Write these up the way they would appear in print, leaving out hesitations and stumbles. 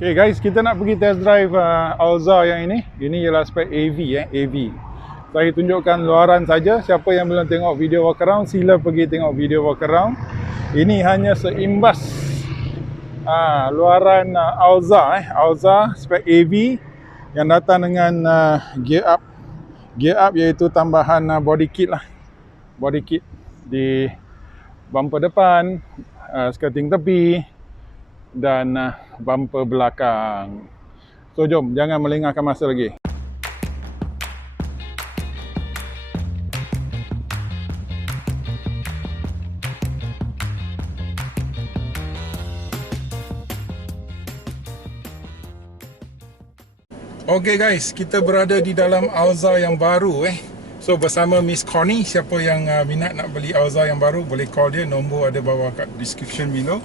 Okay guys, kita nak pergi test drive Alza yang ini. Ini ialah spek AV AV. Saya tunjukkan luaran saja. Siapa yang belum tengok video walk around, sila pergi tengok video walk around. Ini hanya seimbas luaran Alza spek AV yang datang dengan gear up iaitu tambahan body kit lah. Body kit di bumper depan, skirting tepi dan bumper belakang. So jom, jangan melengahkan masa lagi. Okay guys, kita berada di dalam Alza yang baru So bersama Miss Connie. Siapa yang minat nak beli Alza yang baru, boleh call dia, nombor ada bawah kat description below.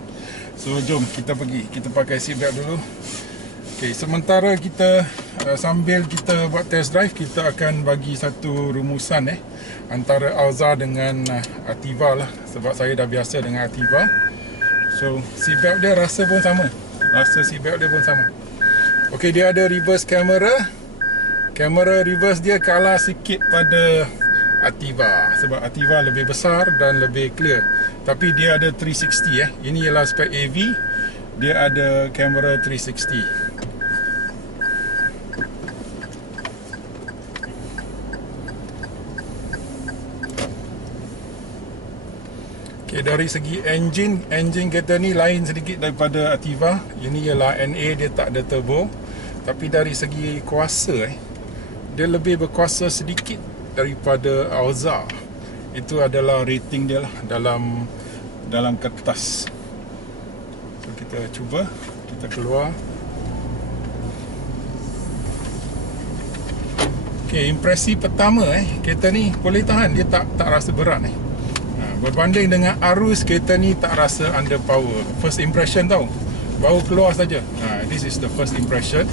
So jom kita pergi, kita pakai seatbelt dulu. Okay, sementara kita sambil kita buat test drive, kita akan bagi satu rumusan antara Alza dengan Ativa lah. Sebab saya dah biasa dengan Ativa. So seatbelt dia rasa pun sama. Rasa seatbelt dia pun sama. Okay, dia ada reverse camera. Kamera reverse dia kalah sikit pada Ativa, sebab Ativa lebih besar dan lebih clear. Tapi dia ada 360 Ini ialah spek AV. Dia ada kamera 360. Okay, dari segi engine kereta ni lain sedikit daripada Ativa. Ini ialah NA, dia tak ada turbo. Tapi dari segi kuasa dia lebih berkuasa sedikit daripada Alza. Itu adalah rating dia lah dalam kertas. So kita cuba, kita keluar. Okay, impresi pertama kereta ni boleh tahan, dia tak rasa berat berbanding dengan Arus, kereta ni tak rasa under power. First impression tau, baru keluar saja. This is the first impression.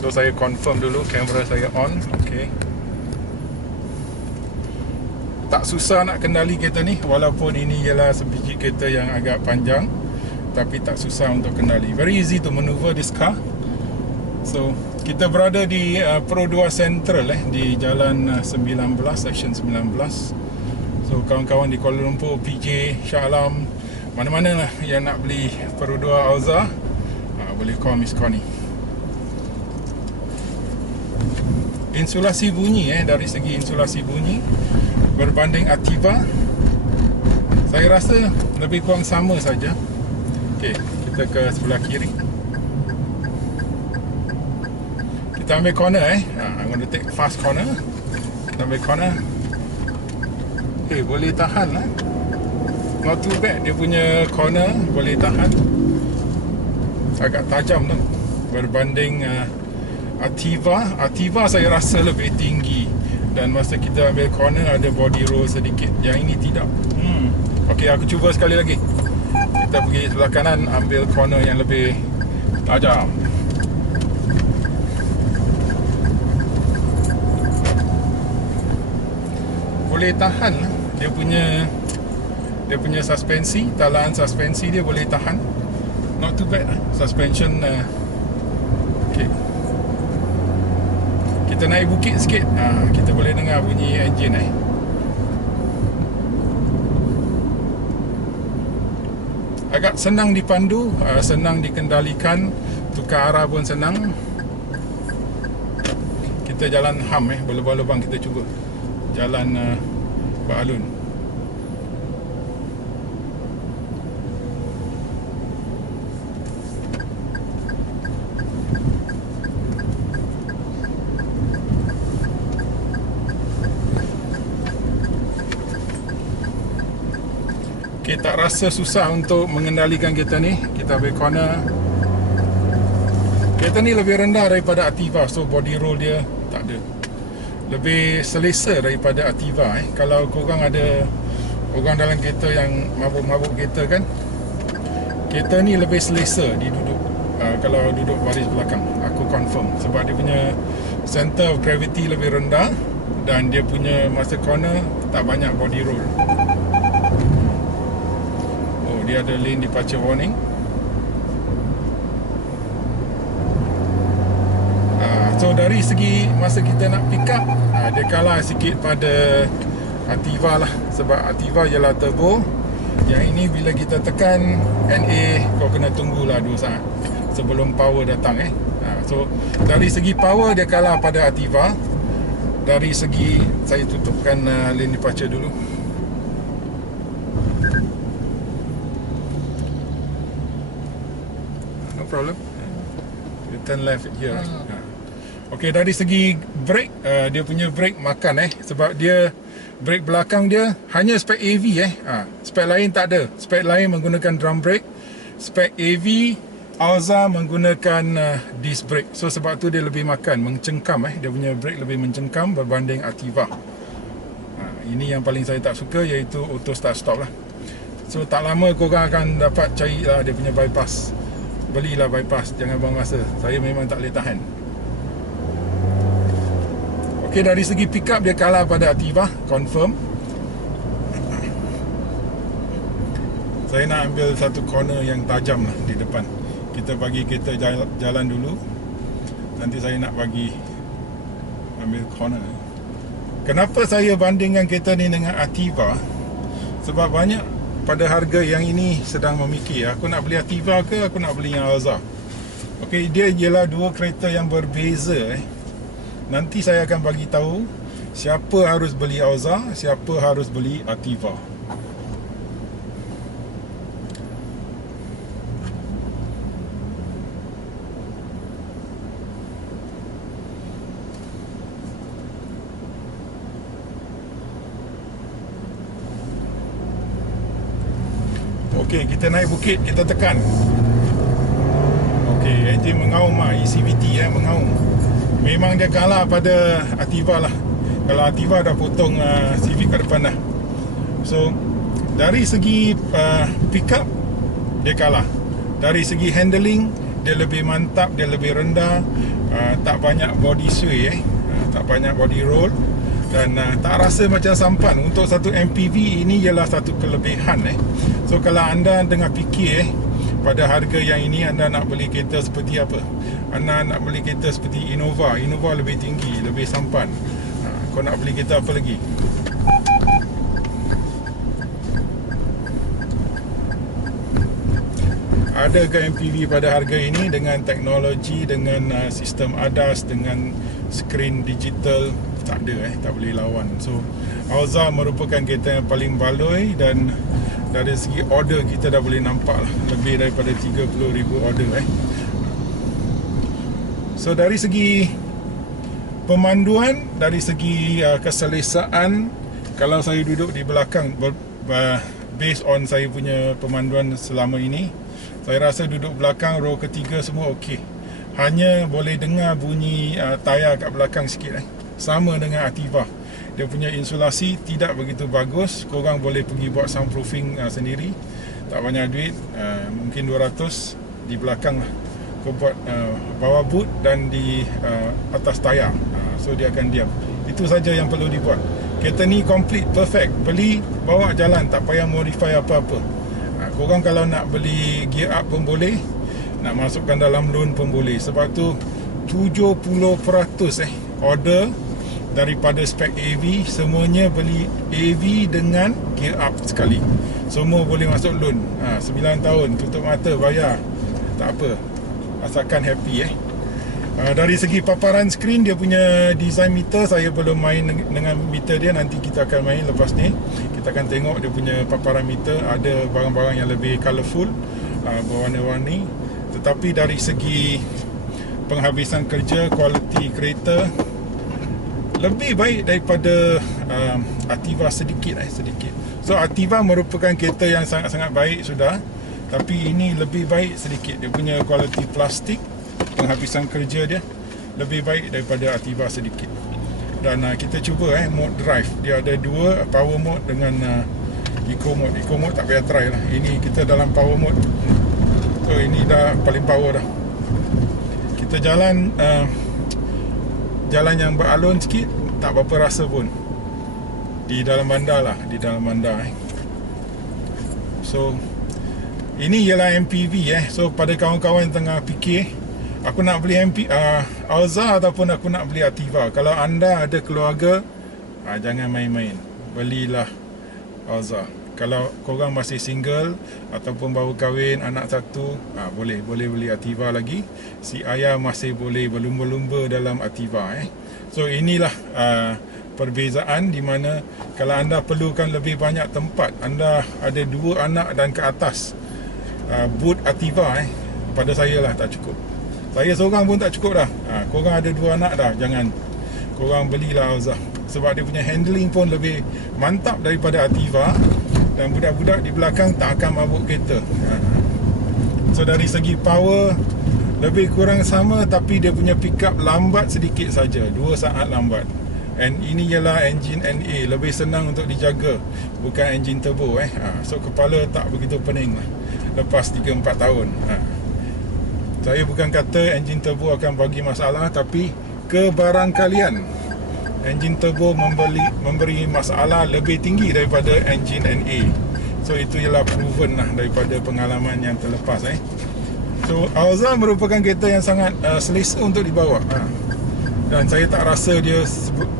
So saya confirm dulu, kamera saya on. Okay, tak susah nak kendali kereta ni, walaupun ini ialah sebiji kereta yang agak panjang, tapi tak susah untuk kendali. Very easy to maneuver this car. So kita berada di Pro 2 Central di Jalan 19, Section 19. So kawan-kawan di Kuala Lumpur, PJ, Shah Alam, mana-mana lah yang nak beli Pro 2 Alza, boleh call Miss Connie. Insulasi bunyi dari segi insulasi bunyi berbanding Ativa, saya rasa lebih kurang sama saja. Okay, kita ke sebelah kiri. Kita ambil corner I'm going to take fast corner. Kita ambil corner. Okay, boleh tahan lah. Not too bad, dia punya corner boleh tahan. Agak tajam tu berbanding Ativa saya rasa lebih tinggi. Dan masa kita ambil corner ada body roll sedikit. Yang ini tidak. Okay, aku cuba sekali lagi. Kita pergi sebelah kanan, ambil corner yang lebih tajam. Boleh tahan lah. Dia punya suspensi, talaan suspensi dia boleh tahan. Not too bad lah. Suspension okay. Kita naik bukit sikit, kita boleh dengar bunyi enjin agak senang dipandu, senang dikendalikan, tukar arah pun senang. Kita jalan ham berlubang-lubang, kita cuba jalan beralun. Okay, tak rasa susah untuk mengendalikan kereta ni. Kita ambil corner. Kereta ni lebih rendah daripada Ativa, so body roll dia tak ada. Lebih selesa daripada Ativa Kalau korang ada orang dalam kereta yang mabuk-mabuk kereta kan, kereta ni lebih selesa diduduk. Kalau duduk baris belakang, aku confirm. Sebab dia punya center of gravity lebih rendah dan dia punya masa corner tak banyak body roll. Dia ada lane departure warning. So dari segi masa kita nak pick up, dia kalah sikit pada Ativa lah. Sebab Ativa ialah turbo. Yang ini bila kita tekan NA, kau kena tunggulah 2 saat sebelum power datang So dari segi power dia kalah pada Ativa. Dari segi, saya tutupkan lane departure dulu. No problem. You turn left here. Okay, dari segi brake, dia punya brake makan sebab dia brake belakang dia hanya spek AV spek lain tak ada. Spek lain menggunakan drum brake. Spek AV Alza menggunakan disc brake. So sebab tu dia lebih makan, mencengkam dia punya brake lebih mencengkam berbanding Ativa. Ini yang paling saya tak suka, iaitu auto start stop lah. So tak lama korang akan dapat carilah dia punya bypass. Belilah bypass, jangan buang masa. Saya memang tak boleh tahan. Okay, dari segi pick up dia kalah pada Ativa, confirm. Saya nak ambil satu corner yang tajam lah di depan. Kita bagi kereta jalan dulu. Nanti saya nak bagi ambil corner. Kenapa saya bandingkan kereta ni dengan Ativa? Sebab banyak pada harga yang ini sedang memikir, aku nak beli Ativa ke aku nak beli yang Alza. Okay, dia ialah dua kereta yang berbeza. Nanti saya akan bagi tahu siapa harus beli Alza, siapa harus beli Ativa. Okey, kita naik bukit, kita tekan. Okey, engine mengaum ECVT mengaum. Memang dia kalah pada Ativa lah. Kalau Ativa dah potong Civic kat depan dah. So dari segi pick up dia kalah. Dari segi handling dia lebih mantap, dia lebih rendah, tak banyak body sway tak banyak body roll. Dan tak rasa macam sampan. Untuk satu MPV ini ialah satu kelebihan So kalau anda tengah fikir pada harga yang ini anda nak beli kereta seperti apa? Anda nak beli kereta seperti Innova. Innova lebih tinggi, lebih sampan. Kau nak beli kereta apa lagi? Adakah MPV pada harga ini dengan teknologi, dengan sistem ADAS, dengan skrin digital? Tak ada tak boleh lawan. So Alza merupakan kereta yang paling baloi, dan dari segi order kita dah boleh nampak lah, lebih daripada 30,000 order So dari segi pemanduan, dari segi keselesaan, kalau saya duduk di belakang, based on saya punya pemanduan selama ini, saya rasa duduk belakang row ketiga semua okey. Hanya boleh dengar bunyi tayar kat belakang sikit Sama dengan Ativa, dia punya insulasi tidak begitu bagus. Korang boleh pergi buat soundproofing sendiri. Tak banyak duit, mungkin 200 di belakang lah. Kau buat bawah boot dan di atas tayar, so dia akan diam. Itu saja yang perlu dibuat. Kereta ni complete, perfect. Beli, bawa jalan, tak payah modify apa-apa. Korang kalau nak beli gear up pun boleh, nak masukkan dalam loan pun boleh. Sebab tu 70% order daripada spek AV semuanya beli AV dengan gear up sekali. Semua boleh masuk loan. 9 tahun tutup mata bayar, tak apa, asalkan happy Dari segi paparan skrin, dia punya design meter saya belum main dengan meter dia. Nanti kita akan main lepas ni. Kita akan tengok dia punya paparan meter. Ada barang-barang yang lebih colourful, berwarna-warni. Tetapi dari segi penghabisan kerja, kualiti kereta lebih baik daripada Ativa sedikit. So Ativa merupakan kereta yang sangat-sangat baik sudah, tapi ini lebih baik sedikit. Dia punya kualiti plastik, penghabisan kerja dia lebih baik daripada Ativa sedikit. Dan kita cuba mode drive. Dia ada dua, power mode dengan eco mode. Eco mode tak payah try lah. Ini kita dalam power mode. So ini dah paling power dah. Kita jalan jalan yang beralun sikit, tak berapa rasa pun. Di dalam bandar lah, di dalam bandar So ini ialah MPV So pada kawan-kawan yang tengah fikir aku nak beli Alza ataupun aku nak beli Ativa. Kalau anda ada keluarga, jangan main-main, belilah Alza. Kalau korang masih single ataupun baru kahwin, anak satu, boleh beli Ativa lagi. Si ayah masih boleh berlumba-lumba dalam Ativa. So inilah perbezaan di mana kalau anda perlukan lebih banyak tempat, anda ada 2 anak dan ke atas, boot Ativa pada saya lah tak cukup. Saya seorang pun tak cukup dah. Korang ada 2 anak dah, jangan. Korang belilah Alza. Sebab dia punya handling pun lebih mantap daripada Ativa. Dan budak-budak di belakang tak akan mabuk kereta. So dari segi power lebih kurang sama, tapi dia punya pick up lambat sedikit saja, 2 saat lambat. And ini ialah engine NA, lebih senang untuk dijaga, bukan engine turbo. So kepala tak begitu pening lah lepas 3-4 tahun. Saya bukan kata engine turbo akan bagi masalah, tapi kebarangkalian engine turbo memberi masalah lebih tinggi daripada engine NA. So itu ialah proven lah daripada pengalaman yang terlepas. So Alza merupakan kereta yang sangat selesa untuk dibawa. Dan saya tak rasa dia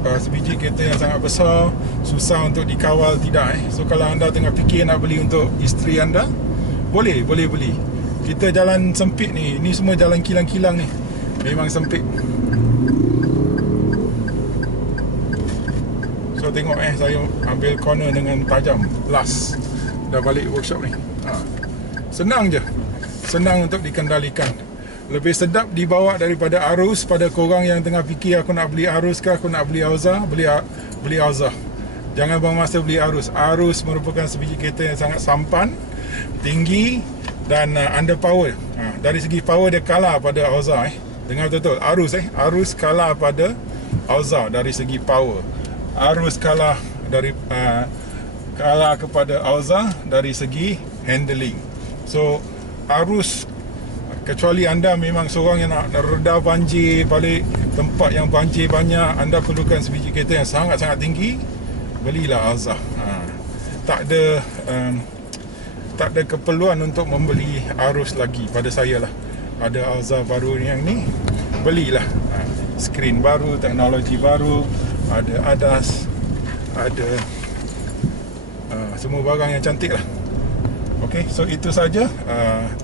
sebiji kereta yang sangat besar, susah untuk dikawal, tidak. So kalau anda tengah fikir nak beli untuk isteri anda, boleh beli. Kita jalan sempit ni, ni semua jalan kilang-kilang ni, memang sempit. So tengok saya ambil corner dengan tajam. Last dah balik workshop ni. Senang je, senang untuk dikendalikan. Lebih sedap dibawa daripada Arus. Pada korang yang tengah fikir aku nak beli Arus ke aku nak beli Alza, beli Alza. Jangan buang masa beli Arus. Arus merupakan sebiji kereta yang sangat sampan, tinggi dan underpower. Dari segi power dia kalah pada Alza. Dengar betul, Arus kalah pada Alza dari segi power. Arus kalah kepada Alza dari segi handling. So Arus, kecuali anda memang seorang yang nak reda banjir, balik tempat yang banjir banyak, anda perlukan sebiji kereta yang sangat-sangat tinggi, belilah Alza. Tak ada keperluan untuk membeli Arus lagi pada saya lah. Ada Alza baru yang ni, belilah. Skrin baru, teknologi baru, ada ADAS, ada semua barang yang cantik lah. Okay, so itu saja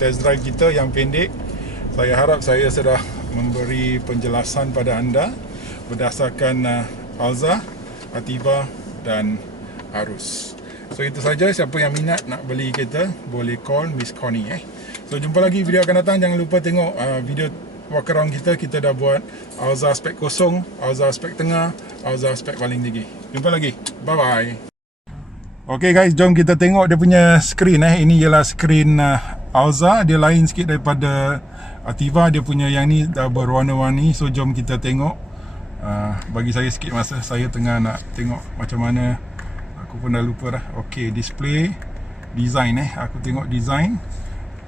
test drive kita yang pendek. Saya harap saya sudah memberi penjelasan pada anda berdasarkan Alza, Ativa dan Arus. So itu saja. Siapa yang minat nak beli kereta, boleh call Miss Connie. So jumpa lagi video akan datang. Jangan lupa tengok video walk around kita. Kita dah buat Alza spek kosong, Alza spek tengah, Alza spek paling tinggi. Jumpa lagi. Bye bye. Okay guys, jom kita tengok dia punya skrin. Ini ialah skrin Alza. Dia lain sikit daripada Ativa. Dia punya yang ni dah berwarna-warni. So jom kita tengok. Bagi saya sikit masa, saya tengah nak tengok macam mana. Aku pun dah lupa dah. Okay, display, design. Aku tengok design.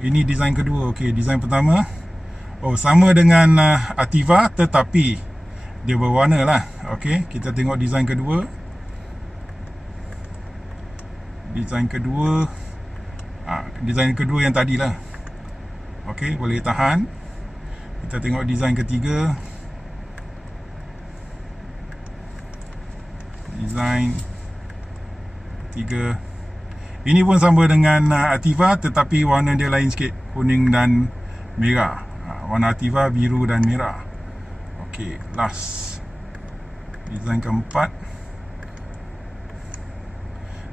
Ini design kedua. Okay, design pertama, sama dengan Ativa, tetapi dia berwarna lah. Okay, kita tengok design kedua. Design kedua yang tadi lah. Okay, boleh tahan. Kita tengok design ketiga. Design ketiga. Ini pun sama dengan Ativa, tetapi warna dia lain sikit, kuning dan merah. Warna Ativa biru dan merah. Okay, last design keempat.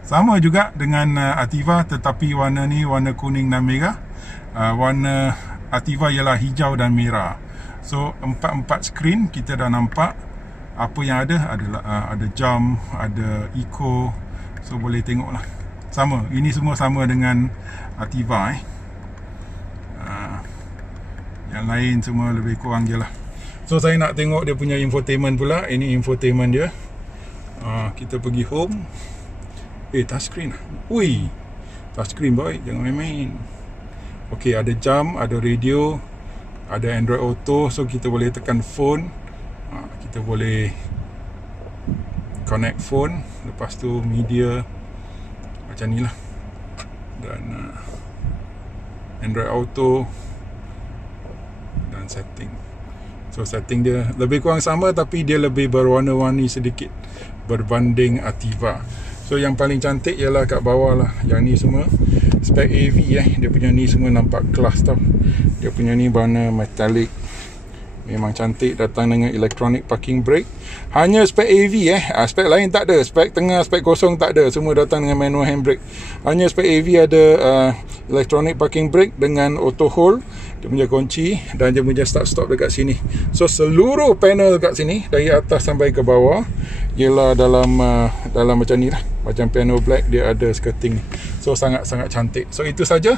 Sama juga dengan Ativa, tetapi warna ni warna kuning dan merah. Warna Ativa ialah hijau dan merah. So empat skrin kita dah nampak. Apa yang ada adalah ada jam, ada eco. So boleh tengok lah. Sama, ini semua sama dengan Ativa. Yang lain semua lebih kurang je lah. So saya nak tengok dia punya infotainment pula. Ini infotainment dia. Kita pergi home. Touchscreen. Ui, touchscreen boy, jangan main-main. Okay, ada jam, ada radio, ada Android Auto. So kita boleh tekan phone, kita boleh connect phone. Lepas tu media macam ni lah. Dan Android Auto dan dan setting. So setting dia lebih kurang sama, tapi dia lebih berwarna-warni sedikit berbanding Ativa. So yang paling cantik ialah kat bawah lah. Yang ni semua spek AV dia punya ni semua nampak kelas tau. Dia punya ni warna metallic, memang cantik, datang dengan electronic parking brake. Hanya spek AV spek lain tak ada, spek tengah, spek kosong tak ada, semua datang dengan manual handbrake. Hanya spek AV ada electronic parking brake dengan auto hold, dia punya kunci, dan dia punya start stop dekat sini. So seluruh panel kat sini dari atas sampai ke bawah ialah dalam macam ni lah, macam piano black, dia ada skirting ni. So sangat-sangat cantik. So itu saja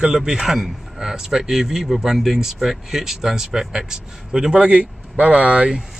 kelebihan spek AV berbanding spek H dan spek X. So jumpa lagi. Bye bye.